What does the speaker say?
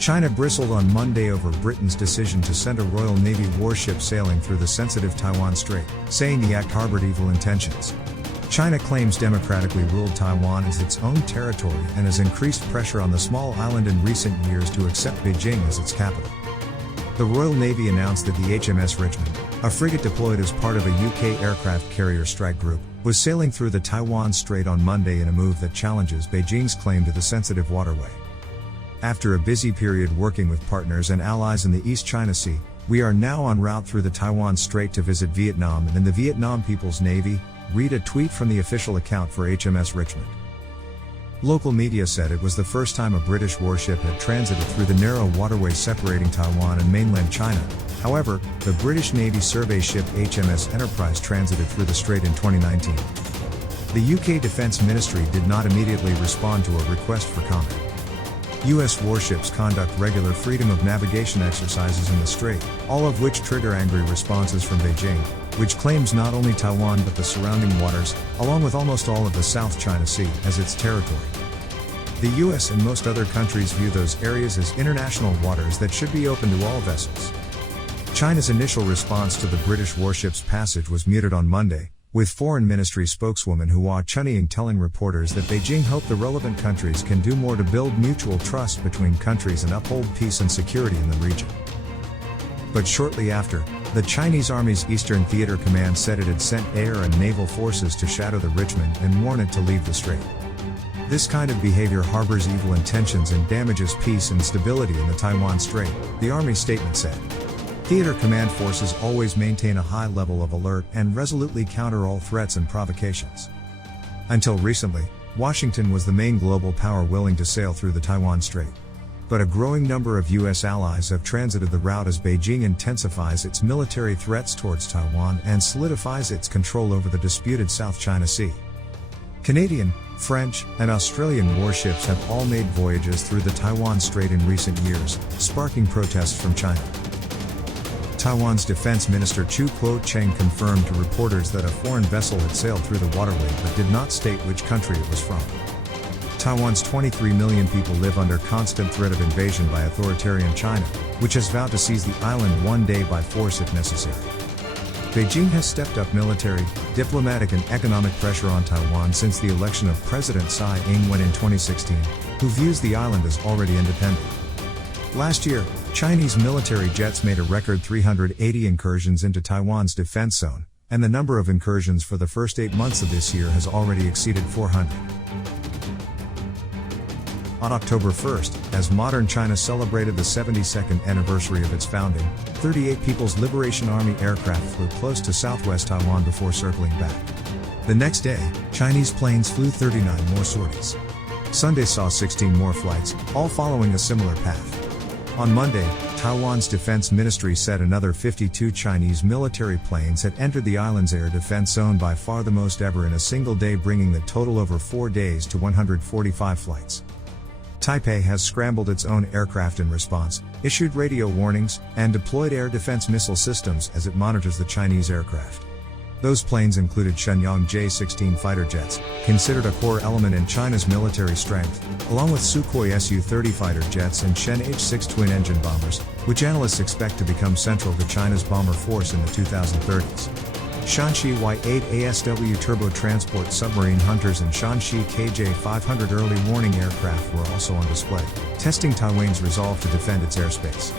China bristled on Monday over Britain's decision to send a Royal Navy warship sailing through the sensitive Taiwan Strait, saying the act harbored evil intentions. China claims democratically ruled Taiwan as its own territory and has increased pressure on the small island in recent years to accept Beijing as its capital. The Royal Navy announced that the HMS Richmond, a frigate deployed as part of a UK aircraft carrier strike group, was sailing through the Taiwan Strait on Monday in a move that challenges Beijing's claim to the sensitive waterway. After a busy period working with partners and allies in the East China Sea, we are now en route through the Taiwan Strait to visit Vietnam and the Vietnam People's Navy, read a tweet from the official account for HMS Richmond. Local media said it was the first time a British warship had transited through the narrow waterway separating Taiwan and mainland China. However, the British Navy survey ship HMS Enterprise transited through the strait in 2019. The UK Defence Ministry did not immediately respond to a request for comment. US warships conduct regular freedom of navigation exercises in the strait, all of which trigger angry responses from Beijing, which claims not only Taiwan but the surrounding waters, along with almost all of the South China Sea, as its territory. The US and most other countries view those areas as international waters that should be open to all vessels. China's initial response to the British warship's passage was muted on Monday, with Foreign Ministry spokeswoman Hua Chunying telling reporters that Beijing hoped the relevant countries can do more to build mutual trust between countries and uphold peace and security in the region. But shortly after, the Chinese Army's Eastern Theater Command said it had sent air and naval forces to shadow the Richmond and warn it to leave the strait. This kind of behavior harbors evil intentions and damages peace and stability in the Taiwan Strait, the Army statement said. Theater Command forces always maintain a high level of alert and resolutely counter all threats and provocations. Until recently, Washington was the main global power willing to sail through the Taiwan Strait. But a growing number of US allies have transited the route as Beijing intensifies its military threats towards Taiwan and solidifies its control over the disputed South China Sea. Canadian, French, and Australian warships have all made voyages through the Taiwan Strait in recent years, sparking protests from China. Taiwan's Defense Minister Chu Kuo-cheng confirmed to reporters that a foreign vessel had sailed through the waterway but did not state which country it was from. Taiwan's 23 million people live under constant threat of invasion by authoritarian China, which has vowed to seize the island one day by force if necessary. Beijing has stepped up military, diplomatic and economic pressure on Taiwan since the election of President Tsai Ing-wen in 2016, who views the island as already independent. Last year, Chinese military jets made a record 380 incursions into Taiwan's defense zone, and the number of incursions for the first 8 months of this year has already exceeded 400. On October 1st, as modern China celebrated the 72nd anniversary of its founding, 38 People's Liberation Army aircraft flew close to southwest Taiwan before circling back. The next day, Chinese planes flew 39 more sorties. Sunday saw 16 more flights, all following a similar path. On Monday, Taiwan's defense ministry said another 52 Chinese military planes had entered the island's air defense zone, by far the most ever in a single day, bringing the total over 4 days to 145 flights. Taipei has scrambled its own aircraft in response, issued radio warnings, and deployed air defense missile systems as it monitors the Chinese aircraft. Those planes included Shenyang J-16 fighter jets, considered a core element in China's military strength, along with Sukhoi Su-30 fighter jets and Shen H-6 twin-engine bombers, which analysts expect to become central to China's bomber force in the 2030s. Shanxi Y-8 ASW turbo transport submarine hunters and Shanxi KJ-500 early warning aircraft were also on display, testing Taiwan's resolve to defend its airspace.